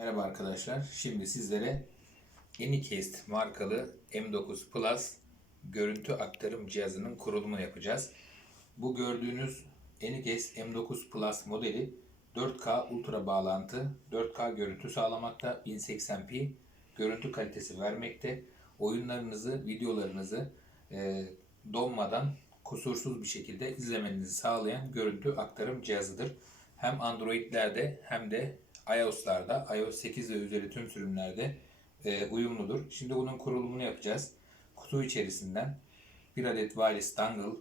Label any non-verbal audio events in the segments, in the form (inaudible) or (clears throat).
Merhaba arkadaşlar. Şimdi sizlere Anycast markalı M9 Plus görüntü aktarım cihazının kurulumunu yapacağız. Bu gördüğünüz Anycast M9 Plus modeli 4K ultra bağlantı, 4K görüntü sağlamakta, 1080p görüntü kalitesi vermekte. Oyunlarınızı, videolarınızı e, donmadan kusursuz bir şekilde izlemenizi sağlayan görüntü aktarım cihazıdır. Hem Android'lerde hem de iOS'larda, iOS 8 ve üzeri tüm sürümlerde e, uyumludur. Şimdi bunun kurulumunu yapacağız. Kutu içerisinden bir adet wireless dongle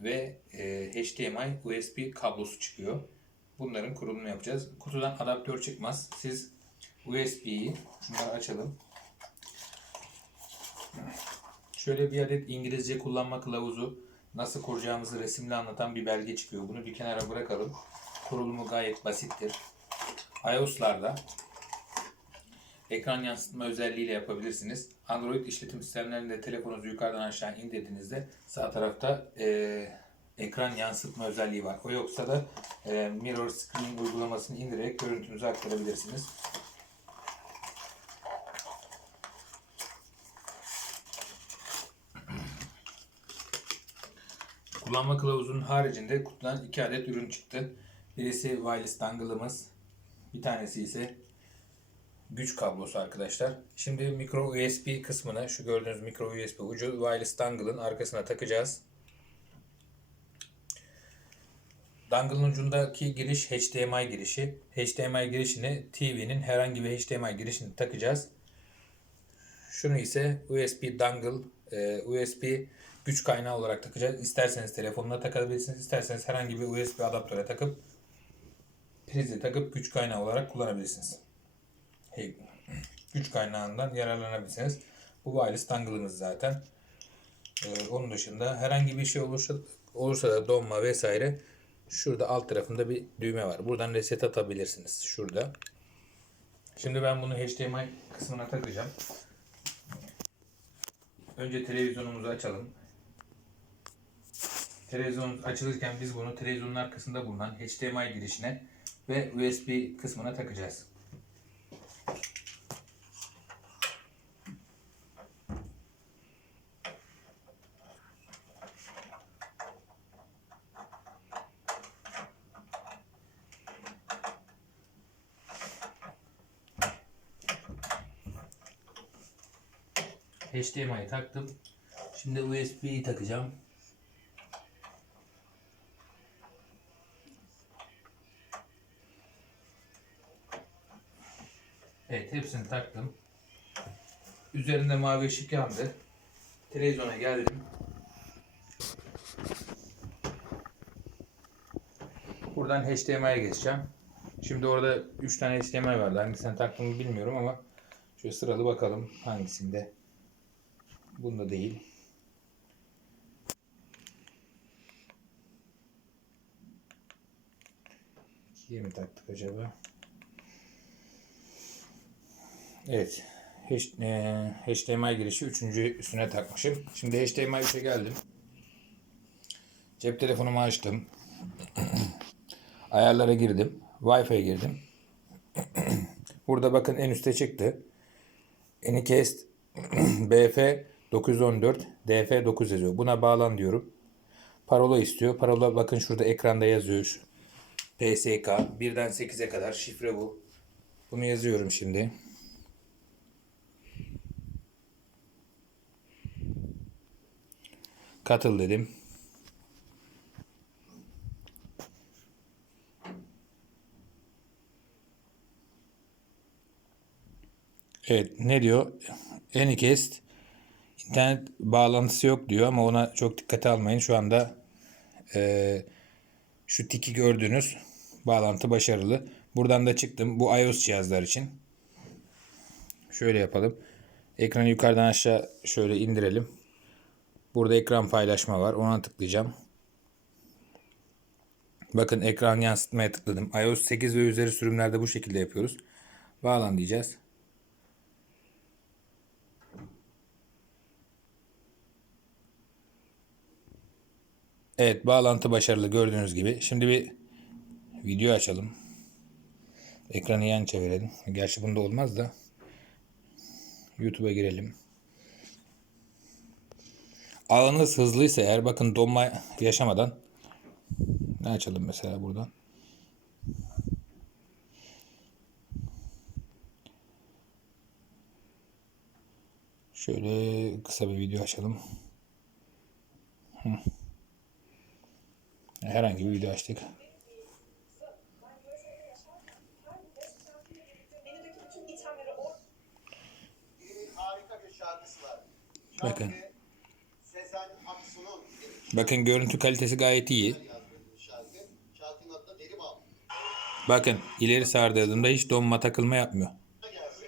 ve e, HDMI USB kablosu çıkıyor. Bunların kurulumunu yapacağız. Kutudan adaptör çıkmaz. Siz USB'yi şunları açalım. Şöyle bir adet İngilizce kullanma kılavuzu nasıl kuracağımızı resimle anlatan bir belge çıkıyor. Bunu bir kenara bırakalım. Kurulumu gayet basittir. iOS'larda ekran yansıtma özelliğiyle yapabilirsiniz. Android işletim sistemlerinde telefonunuzu yukarıdan aşağı indirdiğinizde sağ tarafta e, ekran yansıtma özelliği var. O yoksa da e, Mirror Screen uygulamasını indirerek görüntünüzü aktarabilirsiniz. Kullanma kılavuzunun haricinde kutudan iki adet ürün çıktı. Birisi wireless dongle'ımız, bir tanesi ise güç kablosu arkadaşlar. Şimdi micro USB kısmını, şu gördüğünüz micro USB ucu wireless dongle'ın arkasına takacağız. Dongle'ın ucundaki giriş HDMI girişi. HDMI girişini TV'nin herhangi bir HDMI girişini takacağız. Şunu ise USB dongle, e, USB güç kaynağı olarak takacağız. İsterseniz telefonuna takabilirsiniz, isterseniz herhangi bir USB adaptöre takıp prize takıp güç kaynağı olarak kullanabilirsiniz. Hey, güç kaynağından yararlanabilirsiniz. Bu wireless dongle'ımız zaten. Ee, onun dışında herhangi bir şey olursa olursa da donma vesaire şurada alt tarafında bir düğme var. Buradan reset atabilirsiniz. Şurada. Şimdi ben bunu HDMI kısmına takacağım. Önce televizyonumuzu açalım. Televizyon açılırken biz bunu televizyonun arkasında bulunan HDMI girişine ve USB kısmına takacağız. HDMI'yi taktım. Şimdi USB'yi takacağım. Evet hepsini taktım. Üzerinde mavi ışık yandı. Televizyona geldim. Buradan HDMI'ye geçeceğim. Şimdi orada 3 tane HDMI vardı. Hangisini taktığımı bilmiyorum ama şöyle sıralı bakalım hangisinde. Bunda değil. Mi taktık acaba? Evet. H- e, HDMI girişi üçüncü üstüne takmışım. Şimdi HDMI 3'e geldim. Cep telefonumu açtım. (clears throat) Ayarlara girdim. Wi-Fi'ye girdim. (clears throat) Burada bakın en üstte çıktı. Anycast BF 914 DF 9 yazıyor. Buna bağlan diyorum. Parola istiyor. Parola bakın şurada ekranda yazıyor. PSK 1'den 8'e kadar şifre bu. Bunu yazıyorum şimdi. Katıl dedim. Evet ne diyor? Anycast internet bağlantısı yok diyor ama ona çok dikkate almayın. Şu anda eee, şu tiki gördüğünüz bağlantı başarılı. Buradan da çıktım. Bu iOS cihazlar için. Şöyle yapalım. Ekranı yukarıdan aşağı şöyle indirelim. Burada ekran paylaşma var. Ona tıklayacağım. Bakın ekran yansıtmaya tıkladım. iOS 8 ve üzeri sürümlerde bu şekilde yapıyoruz. Bağlan diyeceğiz. Evet bağlantı başarılı gördüğünüz gibi. Şimdi bir video açalım. Ekranı yan çevirelim. Gerçi bunda olmaz da. YouTube'a girelim. Ağınız hızlıysa eğer bakın donma yaşamadan ne açalım mesela buradan. Şöyle kısa bir video açalım. Herhangi bir video açtık. Menüdeki Bakın görüntü kalitesi gayet iyi. Bakın ileri sardırdığımda hiç donma takılma yapmıyor. Gelsin.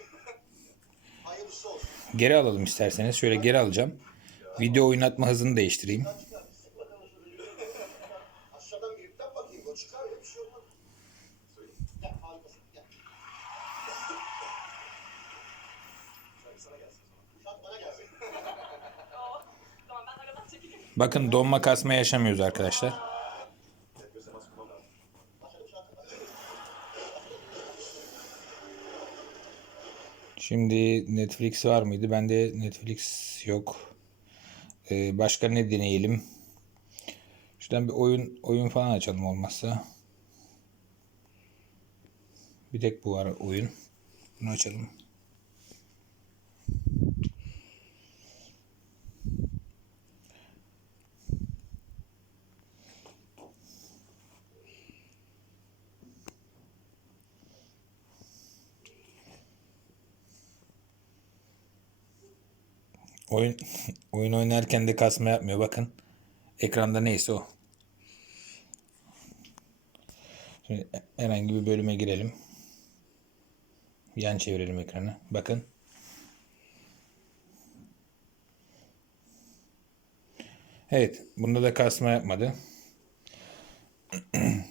Geri alalım isterseniz. Şöyle geri alacağım. Video oynatma hızını değiştireyim. Çıkar. Sık Bakın donma kasma yaşamıyoruz arkadaşlar. Şimdi Netflix var mıydı? Bende Netflix yok. Ee, başka ne deneyelim? Şuradan bir oyun oyun falan açalım olmazsa. Bir tek bu var oyun. Bunu açalım. Oyun (laughs) oyun oynarken de kasma yapmıyor bakın. Ekranda neyse o. Şimdi herhangi bir bölüme girelim. Yan çevirelim ekranı. Bakın. Evet, bunda da kasma yapmadı. (clears throat)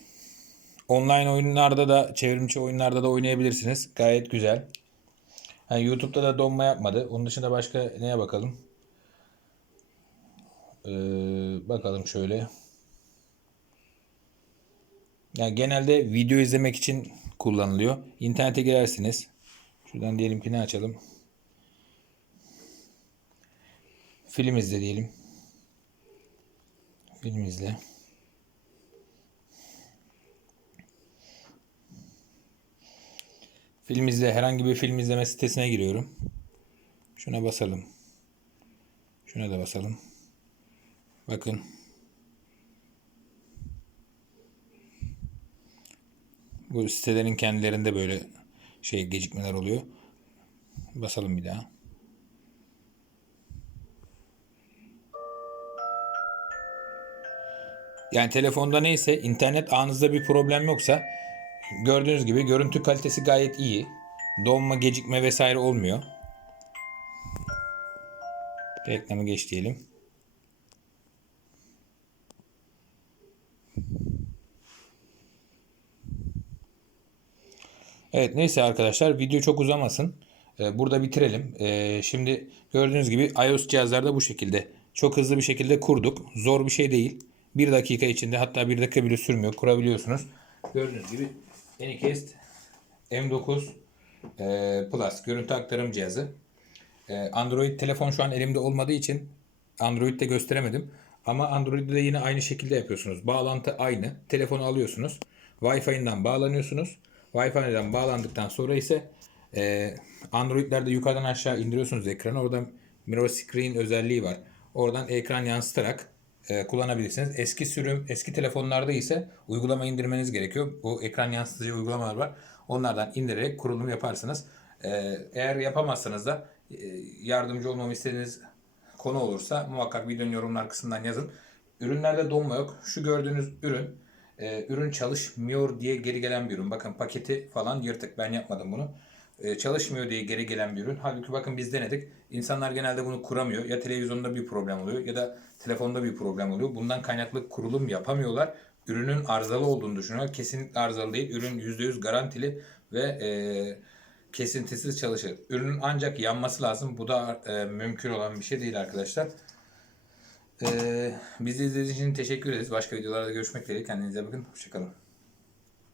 Online oyunlarda da, çevrimiçi oyunlarda da oynayabilirsiniz. Gayet güzel. Yani YouTube'da da donma yapmadı. Onun dışında başka neye bakalım? Ee, bakalım şöyle. Yani genelde video izlemek için kullanılıyor. İnternete girersiniz. Şuradan diyelim ki ne açalım? Film izle diyelim. Film izle. Film izle. Herhangi bir film izleme sitesine giriyorum. Şuna basalım. Şuna da basalım. Bakın. Bu sitelerin kendilerinde böyle şey gecikmeler oluyor. Basalım bir daha. Yani telefonda neyse internet ağınızda bir problem yoksa gördüğünüz gibi görüntü kalitesi gayet iyi. Donma, gecikme vesaire olmuyor. Reklamı geç diyelim. Evet neyse arkadaşlar video çok uzamasın. Ee, burada bitirelim. Ee, şimdi gördüğünüz gibi iOS cihazlarda bu şekilde. Çok hızlı bir şekilde kurduk. Zor bir şey değil. Bir dakika içinde hatta bir dakika bile sürmüyor. Kurabiliyorsunuz. Gördüğünüz gibi Anycast M9 e, Plus görüntü aktarım cihazı. E, Android telefon şu an elimde olmadığı için Android'de gösteremedim. Ama Android'de de yine aynı şekilde yapıyorsunuz. Bağlantı aynı. Telefonu alıyorsunuz. Wi-Fi'inden bağlanıyorsunuz. Wi-Fi'den bağlandıktan sonra ise e, Android'lerde yukarıdan aşağı indiriyorsunuz ekranı. Orada Mirror Screen özelliği var. Oradan ekran yansıtarak e, kullanabilirsiniz. Eski sürüm, eski telefonlarda ise uygulama indirmeniz gerekiyor. Bu ekran yansıtıcı uygulamalar var. Onlardan indirerek kurulum yaparsınız. E, eğer yapamazsanız da e, yardımcı olmamı istediğiniz konu olursa muhakkak videonun yorumlar kısmından yazın. Ürünlerde donma yok. Şu gördüğünüz ürün e, ürün çalışmıyor diye geri gelen bir ürün. Bakın paketi falan yırtık. Ben yapmadım bunu. E, çalışmıyor diye geri gelen bir ürün. Halbuki bakın biz denedik. İnsanlar genelde bunu kuramıyor. Ya televizyonda bir problem oluyor ya da telefonda bir problem oluyor. Bundan kaynaklı kurulum yapamıyorlar. Ürünün arızalı olduğunu düşünüyorlar. Kesinlikle arızalı değil. Ürün %100 garantili ve e, kesintisiz çalışır. Ürünün ancak yanması lazım. Bu da e, mümkün olan bir şey değil arkadaşlar. Ee, bizi izlediğiniz için teşekkür ederiz. Başka videolarda görüşmek dileğiyle. Kendinize bakın. Hoşçakalın.